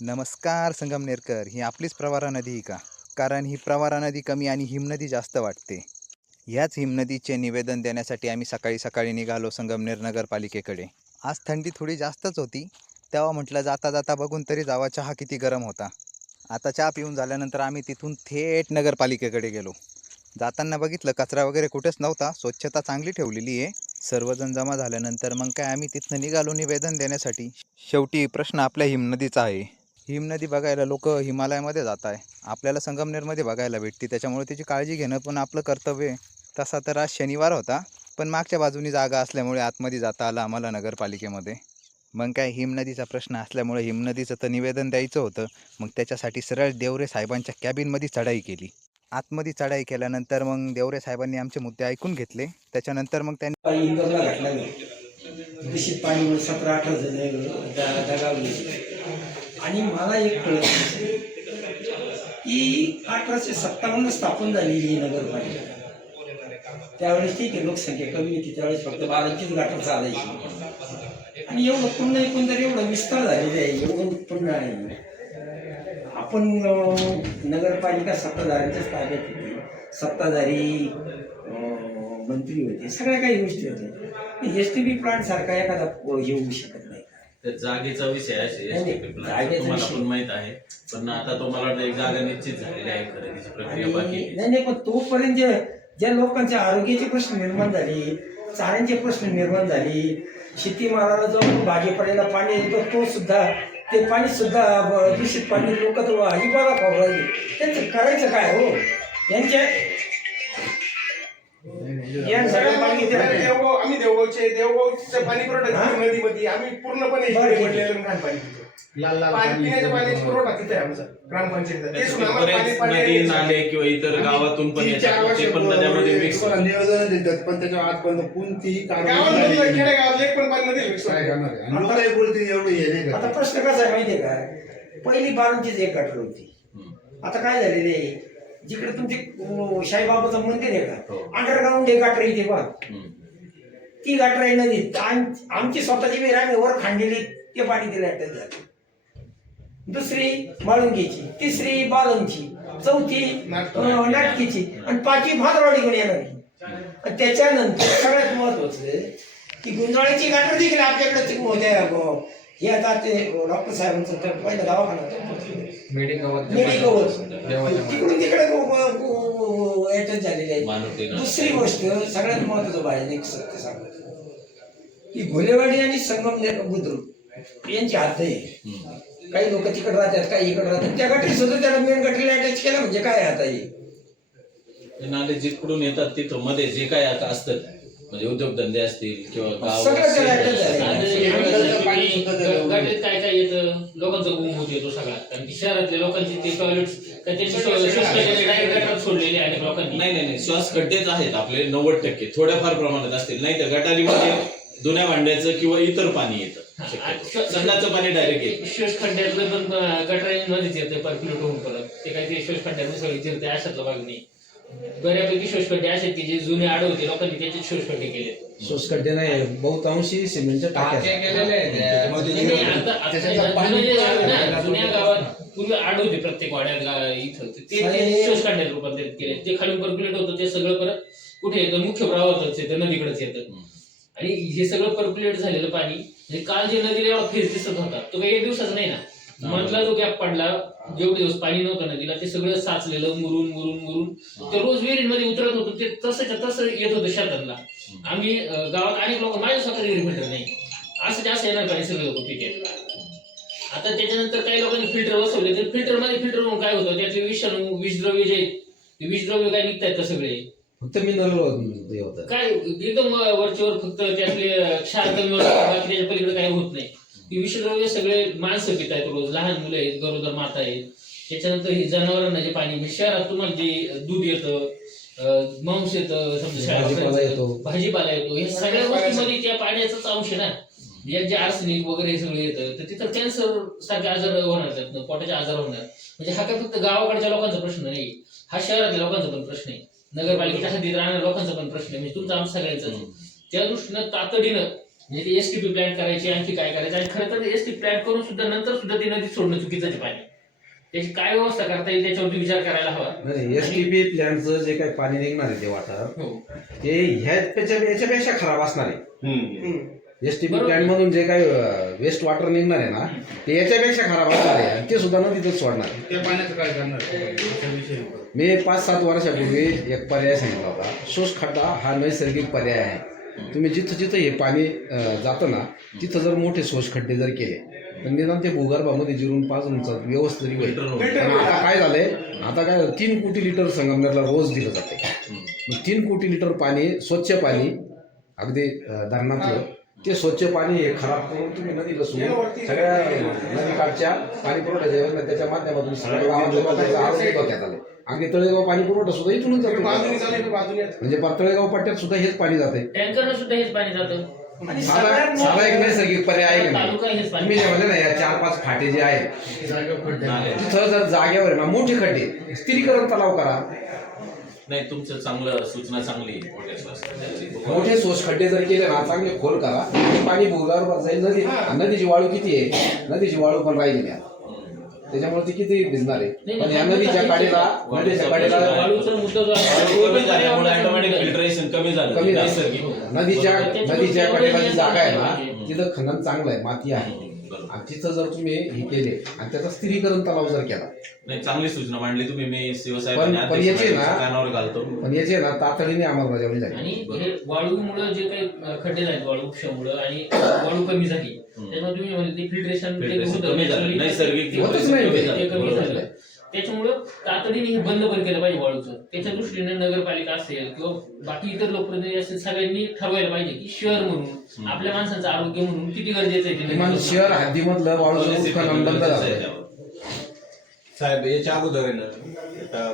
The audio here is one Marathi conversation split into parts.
नमस्कार संगमनेरकर. ही आपलीच प्रवरा नदी आहे का? कारण ही प्रवरा नदी कमी आणि हिमनदी जास्त वाटते. ह्याच हिमनदीचे निवेदन देण्यासाठी आम्ही सकाळी सकाळी निघालो संगमनेर नगरपालिकेकडे. आज थंडी थोडी जास्तच होती. तेव्हा म्हटलं जाता जाता बघून तरी जावा चहा किती गरम होता. आता चहा पिऊन झाल्यानंतर आम्ही तिथून थेट नगरपालिकेकडे गेलो. जाताना बघितलं कचरा वगैरे कुठेच नव्हता. स्वच्छता चांगली ठेवलेली आहे. सर्वजण जमा झाल्यानंतर मग काय आम्ही तिथनं निघालो निवेदन देण्यासाठी. शेवटी प्रश्न आपल्या हिमनदीचा आहे. हिमनदी बघायला लोक हिमालयामध्ये जात आहे. आपल्याला संगमनेरमध्ये बघायला भेटते, त्याच्यामुळे त्याची काळजी घेणं पण आपलं कर्तव्य आहे. तसा तर आज शनिवार होता, पण मागच्या बाजूनी जागा असल्यामुळे आतमध्ये जाता आलं आम्हाला नगरपालिकेमध्ये. मग काय हिमनदीचा प्रश्न असल्यामुळे हिमनदीचं तर निवेदन द्यायचं होतं. मग त्याच्यासाठी सरळ देवरे साहेबांच्या कॅबिनमध्ये चढाई केली. आतमध्ये चढाई केल्यानंतर मग देवरे साहेबांनी आमचे मुद्दे ऐकून घेतले. त्याच्यानंतर मग त्यांनी इंदोरला घटना दूषित पाणी 17-18 जण दगावली. आणि मला एक कळत की 1857 स्थापन झालेली ही नगरपालिका. त्यावेळेस ठीक आहे, लोकसंख्या कमी होती, त्यावेळेस फक्त 12चीच गाठर चालायची. आणि एवढं पूर्ण एकूण जर एवढं विस्तार झालेलं आहे, एवढं पूर्ण आहे. आपण नगरपालिका सत्ताधाऱ्यांच्याच ताब्यात होती, सत्ताधारी मंत्री होते, सगळ्या काही गोष्टी होत्या. एसटीपी प्लांट सारखा एखादा येऊ शकत नाही. तर जागेचा विषय आहे, तुम्हाला पण माहित आहे. पण आता तुम्हाला एक जागा निश्चित झालेली आहे, खरेदीची प्रक्रिया बाकी नाही, पण तोपर्यंत ज्या लोकांच्या आरोग्याचे प्रश्न निर्माण झाले, चाऱ्यांचे प्रश्न निर्माण झाले, शेतीमालाला जाऊन भाजीपाल्याला पाणी येतो, तो सुद्धा ते पाणी सुद्धा दूषित पाणी लोक तर अजिबाला खाऊ राहिले. त्यांचं करायचं काय हो? यांच्या आम्ही देवगावचे पाणी पुरवठा नदीमध्ये आम्ही पूर्णपणे पाणी पिण्याच्या पाण्याचा पुरवठा तिथे आहे आमचा ग्रामपंचायत. नदी नाले किंवा इतर गावातून पण येतात, ते पण नद्यामध्ये मिक्स नियोजन देतात, पण त्याच्या आजपर्यंत कोणतीही खेडेगावात एक पण पाणी नदी मिक्स आता प्रश्न कसा आहे माहितीये का? पहिली बारांचीच एक गटर होती. आता काय झालेले आहे, जिकडे तुमचे साईबाबाचं मंदिर आहे का, अंडरग्राऊंड एक गटर इथे बघ, ती गटर आहे नदीत. आमची स्वतःची विहीर आम्ही वर खांडलेली, ते पाणी तिला अटॅच झालं. दुसरी माळुंगीची, तिसरी बालनची, चौथी नाटकीची आणि पाचवी भादरवाडीकडून येणारी. आणि त्याच्यानंतर सगळ्यात महत्वाचं की गुंजाळ्याची गटर देखील आपल्याकडे हे आता ते डॉक्टर साहेबांचं पहिलं दवाखाना मेडिकल तिकडून तिकडे अटॅच झालेले आहे. दुसरी गोष्ट सगळ्यात महत्वाचं पाहिजे, एक सत्य सांगतो की घोलेवाडी आणि संगमनेर बुद्रुक यांची हद्द आहे. काही लोक तिकडे राहतात, काही इकडे राहतात. त्या गटरी सुद्धा त्याला मेन गटरीला अटॅच केला म्हणजे काय आता हे नाले जिकडून येतात तिथं मध्ये जे काय आता असतं, म्हणजे उद्योगधंदे असतील किंवा गाडीत काय काय येतं, लोकांचा गुमहोत येतो सगळा. कारण की शहरातल्या लोकांची ते टॉयलेट डायरेक्ट सोडलेले आहेत लोकांनी. नाही, श्वास खड्डेच आहेत आपले 90%, थोड्याफार प्रमाणात असतील. नाही तर गटारीमध्ये जुन्या भांड्याचं किंवा इतर पाणी येतं, संडाचं पाणी डायरेक्ट येतं. श्वास खड्ड्यातलं पण गटारीमध्येच येतं पर्क्युलेट होऊन परत. ते काही ते श्वास खड्ड्यात सगळी जिरते अशातलं भाग नाही. बऱ्यापैकी शोषखड्डे असे की जे जुने आड होते लोकांनी त्याचे शोषखड्डे केले. शोषखड्डे नाही, बहुतांशी सिमेंटच्या टाक्या जुन्या गावात पूर्वी आड होते प्रत्येक वाड्यात इथं, ते शोषखड्ड्यात रूपांतरित केले. ते खाली पर्क्युलेट होतं, ते सगळं परत कुठे येतं, मुख्य प्रवाहातच येतं, नदीकडेच येतं. आणि हे सगळं पर्क्युलेट झालेलं पाणी म्हणजे काल जे नदीला एवढा फेस दिसत होता तो काही एक दिवसाच नाही ना. मधला जो गॅप पडला, जेवढे दिवस पाणी नव्हतं नदीला, ते सगळं साचलेलं मुरून ते रोज विहिरीमध्ये उतरत होतं. ते तसं येत होतं शेतातला. आम्ही गावात अनेक लोक, माझ्या स्वतः विहिरी फिल्टर नाही, असं जास्त येणार पाणी सगळं लोक पिके. आता त्याच्यानंतर काही लोकांनी फिल्टर बसवले, तर फिल्टर म्हणून काय होतं, त्यातले विषाणू विषद्रव्य जे आहेत, विषद्रव्य काय निघतायत का सगळे फक्त मिनरल काय एकदम वरच्यावर, फक्त त्यातले क्षार कमी होतात, बाकी त्याच्या पलीकडे काही होत नाही. ती विषद्रव्य सगळे माणसं पित आहेत रोज, लहान मुलं आहेत, गरोदर माता आहेत. त्याच्यानंतर ही जनावरांना जे पाणी, शहरात तुम्हाला जे दूध येतं, मांस येतं, भाजीपाला येतो, हे सगळ्या गोष्टींमध्ये त्या पाण्याचाच अंश ना. यात जे आर्सेनिक वगैरे हे सगळं येतं, तर तिथं कॅन्सर सारखे आजार होणार, त्यातनं पोटाचे आजार होणार. म्हणजे हा काय फक्त गावाकडच्या लोकांचा प्रश्न नाही, हा शहरातल्या लोकांचा पण प्रश्न आहे, नगरपालिकेच्या हद्दीत राहणाऱ्या लोकांचा पण प्रश्न आहे, म्हणजे तुमचा आमचा सगळ्यांचा. त्या दृष्टीनं तातडीनं म्हणजे ते एसटीपी प्लॅन करायची, आणखी काय करायचं, आणि खरं तर एसटी प्लॅन करून सुद्धा नंतर सुद्धा ते नदीत सोडणं चुकीचं आहे पाणी. त्याची काय व्यवस्था करता येईल त्याच्यावरती विचार करायला हवा. नाही, एसटीपी प्लॅनचं जे काही पाणी निघणार आहे ते वाटर हो. ते याच्यापेक्षा खराब असणार आहे. एसटीपी बरोबर. प्लॅन मधून जे काही वेस्ट वॉटर निघणार आहे ना ते याच्यापेक्षा खराब असणार आहे आणि ते सुद्धा नदीतच सोडणार आहे. त्या पाण्याचं काय करणार असा विषय होता. मी 5-7 वर्षापूर्वी एक पर्याय सांगितला होता. शोष खड्डा हा नैसर्गिक पर्याय आहे. तुम्ही जिथं जिथं हे पाणी जातं ना तिथं जर मोठे शोष खड्डे जर केले तर निदान ते भूगर्भामध्ये जिरून पाजूनचं व्यवस्थित होईल. पण आता काय झालंय, आता काय 3 कोटी लिटर संगमनेरला रोज दिलं जाते. मग 3 कोटी लिटर पाणी, स्वच्छ पाणी अगदी धरणातलं ते स्वच्छ पाणी हे खराब करून तुम्ही नदीला सोडून सगळ्या नदीकाठच्या पाणी पुरवठ्याच्या योजना त्याच्या माध्यमातून सगळ्या गावातल्या लोकांचं आरोग्य धोक्यात आलंय. अगदी तळेगाव पाणी पुरवठा सुद्धा इथूनच जातो. म्हणजे तळेगाव पट्ट्यात सुद्धा हेच पाणी जाते. टँकरनं सुद्धा हेच पाणी जातं. आणि साधा सगळ्यात साधा एक नैसर्गिक पर्याय आहे का नाही? तालुका हेच पाणी. तुम्ही जे म्हणले ना या 4-5 फाटे जे आहेत तिथं जर जागेवर आहे ना मोठे खड्डे स्थिरीकरण तलाव करा. नाही, तुमचं चांगलं सूचना चांगली आहे. मोठ्या श्वासाची. मोठे सोस खड्डे जर केले ना चांगले खोल करा ते पाणी भूगर्भात जाईल. नदीची वाळू किती आहे, नदीची वाळू पण राहिली नाही त्याच्यामुळे ती किती भिजणार आहे. पण या नदीच्या काठीला वाळूचा मुद्दा जो आहे कमी झाल्यामुळे ऑटोमॅटिक फिल्टरेशन कमी झालं. कमी झालं. नैसर्गिक. नदीच्या काठीला जी जागा आहे ना तिथं खनन चांगलं आहे, माती आहे. आणि तिथं जर तुम्ही हे केले आणि त्याचा स्थिरीकरण तलाव जर केला. नाही, चांगली सूचना मांडली तुम्ही. मी पण शिवसाहेबांनी याचे ना कानावर घालतो. पण याचे ना तातडीने अंमलबजावणी झाली. आणि हे वाळूमुळे जे काही खड्डे झाले वाळू उपशामुळे आणि वाळू कमी झाली त्यामुळे तुम्ही म्हणले ते फिल्ट्रेशन कमी झालं. नैसर्गिक होतच नाही ते. ते कमी झालं. त्याच्यामुळं तातडीने हे बंद पण केलं पाहिजे वाळूचं. त्याच्या दृष्टीने नगरपालिका असेल किंवा बाकी इतर लोकप्रतिनिधी असेल सगळ्यांनी ठरवायला पाहिजे की शहर म्हणून आपल्या माणसांचं आरोग्य म्हणून किती गरजेचं आहे ते किमान शहर हद्दीमधलं वाळूचं उत्खनन बंद झालं. साहेब याच्या अगोदर आहे ना आता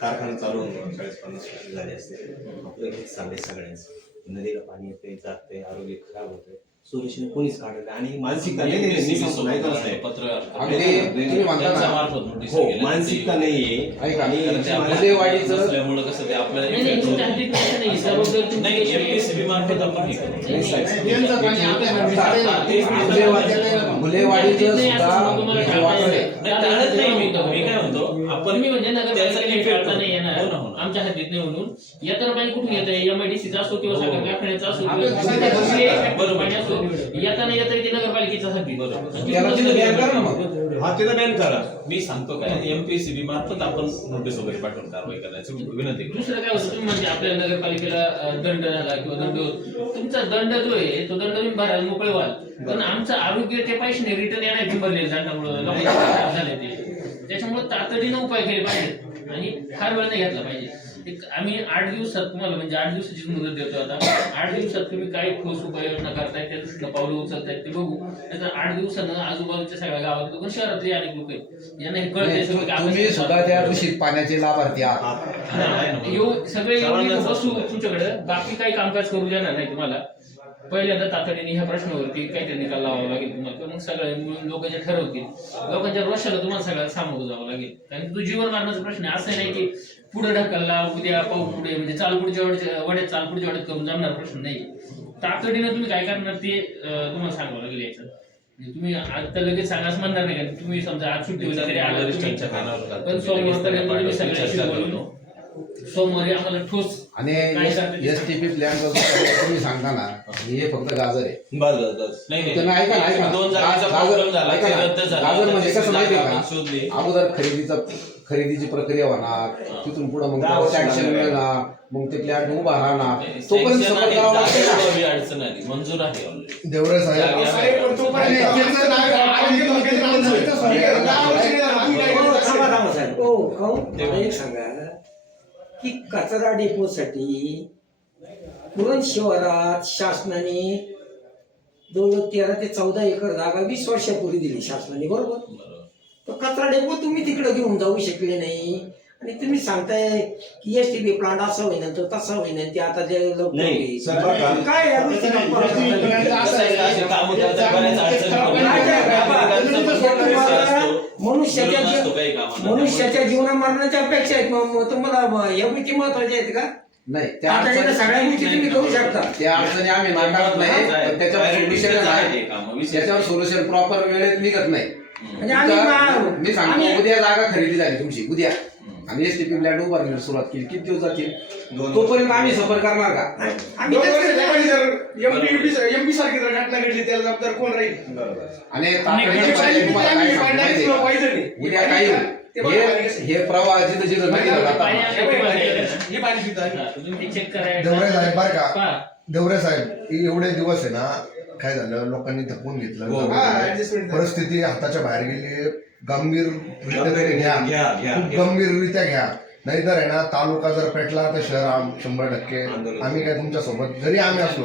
कारखाना चालू होऊन 40-50 वर्ष झाले असते. आपलं हेच चाललंय सगळ्यांच. नदीला पाणी येते, जाते, आरोग्य खराब होते. सोल्युशन कोणीच काढलं नाही आणि मानसिकता नाही पत्र तुम्ही म्हणता ना हो मानसिकता नाहीये. ऐका आणि फुलेवाडीचं असल्यामुळे कसं ते आपल्या नाही, नाही, तुमच्या हद्दीत तसं नाही. जबाबदारी तुमची नाही, कशी आहे? MPCB मार्फत आपण हे करू. यांचं पाणी आपल्या फुलेवाडीचं सुद्धा जे वाटर आहे नाही, टाळत नाही मी. मी काय म्हणतो आपण तुम्ही म्हणजे त्याचा नगरपालिका effect टाळता होतो. नाही येणार. हो ना, हो ना. आमच्या हद्दीत नाही म्हणून येताना पाणी कुठून येत आहे? MIDC असो किंवा साखर कारखान्याचा असो आपल्या किंवा दुसऱ्या बरोबर पाणी असो येताना येत आहे ते नगरपालिकेच्या हद्दीत. त्याला तिथं बॅन करा ना मग. हा तिथं बॅन करा. मी सांगतो काय MPCB मार्फत आपण नोटीस वगैरे पाठवून कारवाई करायची विनंती करू. दुसरं काय होतं तुम्ही म्हणजे आपल्या नगरपालिकेला दंड झाला किंवा दंड तुमचा दंड जो आहे तो दंड तुम्ही भरायला मोकळे व्हाल. पण आमचं आरोग्य ते पैसे रिटर्न येणार भरले दंडामुळे लोकांचे झाले ते. त्याच्यामुळे तातडीनं उपाय केले पाहिजे आणि फार वेळ नाही घेतला पाहिजे. आम्ही 8 दिवसात तुम्हाला म्हणजे 8 दिवसाची मुदत देतो. आता 8 दिवसात तुम्ही काय ठोस उपाययोजना करताय त्या दृष्टीनं पावलं उचलतायत ते बघू. नाहीतर 8 दिवसानं आजूबाजूच्या सगळ्या गावात लोक शहरातले अनेक लोक आहेत यांना हे कळतंय सगळं की आपण तुम्ही सुद्धा त्या दूषित पाण्याचे लाभार्थी आहात. सगळे येऊन बसू तुमच्याकडे बाकी काही कामकाज करू देणार नाही तुम्हाला. पहिल्यांदा तातडीने ह्या प्रश्नावरती काहीतरी निकाल लावावा लागेल तुम्हाला. मग सगळे मिळून लोक जे ठरवतील लोकांच्या रोषाला तुम्हाला सगळ्याला सामोरं जावं लागेल. कारण तो जीवन मारण्याचा प्रश्न आहे. असं नाही की पुढे ढकलला उद्या पाऊ पुढे म्हणजे चालपुढच्या वड्यात चालपुढच्या वड्यात करून जमणार प्रश्न नाही. तातडीनं तुम्ही काय करणार ते तुम्हाला सांगावं लागेल याचं. म्हणजे तुम्ही आता लगेच सांगा असं म्हणणार नाही का तुम्ही समजा आज सुट्टी होती तरी आला वरिष्ठांच्या कानावर घालतो. पण सोमवारपर्यंत तुम्ही सगळ्यांशी बोलून सोमवारी आम्हाला ठोस आणि काय करते ते एसटीपी प्लॅन तुम्ही सांगता ना हे फक्त गाजर आहे. बस बस बस. नाही त्यांना ऐका ना, ऐका ना. 2 जागेचा गाजर- प्रॉब्लेम झाला ऐका ते ना. रद्द झाला. गाजर म्हणजे कसं माहितीये आपण का शोधली. अगोदर खरेदीची प्रक्रिया होणार तिथून पुढे मग 10 वर्ष सँक्शन लागणार. मिळणार मग ते प्लॅन उभा राहणार तोपर्यंत Sanction सपोर्ट आहे, करावा लागतो ना. जागेची अडचण आली मंजूर आहे already. देवरे साहेब साहेब, पण तोपर्यंत त्यांचं नाव आरोग्य धोक्यात राहून जाईल. ठीक आहे, 10 वर्ष नाही झालं. आम्ही काय हो, करतो? थांबा थांबा साहेब. हो काहून मला एक सांगा की कचरा डेपोसाठी पुरण शहरात शासनाने जवळजवळ 13 ते 14 एकर जागा 20 वर्षापूर्वी दिली शासनाने बरोबर. तो कचरा डेपो तुम्ही तिकडे घेऊन जाऊ शकले नाही आणि तुम्ही सांगताय की एसटीबी प्लांट असा होईना तो तसा होईना ते आता जे लोक नाही, सर, बरं का? काय या गोष्टी गप्पा करताय? कसं आहे, अशी कामं करतात, बऱ्याच अडचणी काय काय बाबा, मनुष्याच्या विरोध नसतो काही कामांना. मनुष्याच्या जीवना मरणाच्या अपेक्षा आहेत. मग तुम्हाला या गोष्टी महत्वाच्या आहेत का? नाही त्या आता इथं अडचणी सगळ्या गोष्टी तुम्ही करू शकता. त्या अडचणी आम्ही नाकारत नाही पण त्याच्यावर सोल्युशन आहे. त्याच्यावर सोल्युशन प्रॉपर वेळेत निघत नाही. म्हणजे आम्ही मी सांगतो उद्या जागा खरेदी झाली तुमची उद्या आणि एसटीपी प्लॅन उभारण्याला सुरुवात केली किती दिवस जातील तोपर्यंत आम्ही सफर करणार का? आम्ही तेच करतो. एमपी सारखी जर घटना घडली त्याला जबाबदार कोण राहील? आणि तातडीचं पर्याय तुम्हाला काय सांगतो माहिती आहे का? उद्या काही होईल. हे प्रवाह जिथं जिथं नदीला जातात हे पाणी पितो आम्ही. तुम्ही चेक करा देवरे साहेब बरं का पहा. देवरे साहेब एवढे दिवस आहे ना काय झालं लोकांनी थकून घेतलं हा, adjustment झाली. परिस्थिती हाताच्या बाहेर गेली गंभीररित्या घ्या खूप गंभीररित्या घ्या नाहीतर आहे ना तालुका जर पेटला तर शहर 100% आम्ही काय तुमच्या सोबत जरी आम्ही असलो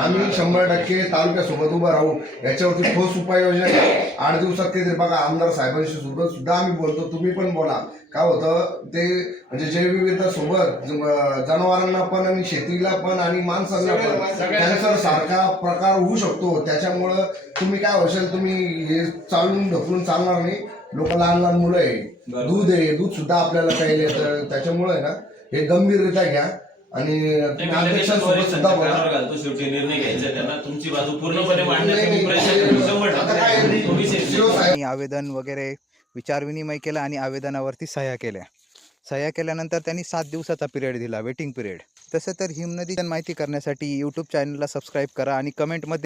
आम्ही 100% तालुक्यासोबत उभं राहू याच्यावरती ठोस उपाययोजना घ्या. 8 दिवसात काहीतरी बघा आमदार साहेबांशी सुद्धा आम्ही बोलतो तुम्ही पण बोला. काय होतं ते म्हणजे जैवविविधता सोबत जनावरांना पण आणि शेतीला पण आणि माणसांना पण कॅन्सर सारखा प्रकार होऊ शकतो. त्याच्यामुळं तुम्ही काय होशाल तुम्ही हे चालून ढकलून चालणार नाही. लोक लहान लहान मुलं आहे दूध सुद्धा आपल्याला प्यायला येतं. त्याच्यामुळे आहे ना हे गंभीररित्या घ्या आणि तुम्ही अध्यक्षांसोबत सुद्धा बोला. घालतो शेवटी निर्णय घ्यायचा त्यांना तुमची बाजू पूर्णपणे मांडण्याचा मी प्रयत्न करतो. आता काय आहे, 100% तो विषय शिव साहेब आणि आवेदन वगैरे विचारविनिमय केला आणि आवेदनावरती सह्या केल्या. सह्या केल्यानंतर त्यांनी 7 दिवसाचा पिरियड दिला, वेटिंग पिरियड. तसं तर हिमनदीची माहिती करण्यासाठी यूट्यूब चॅनलला सबस्क्राईब करा आणि कमेंटमध्ये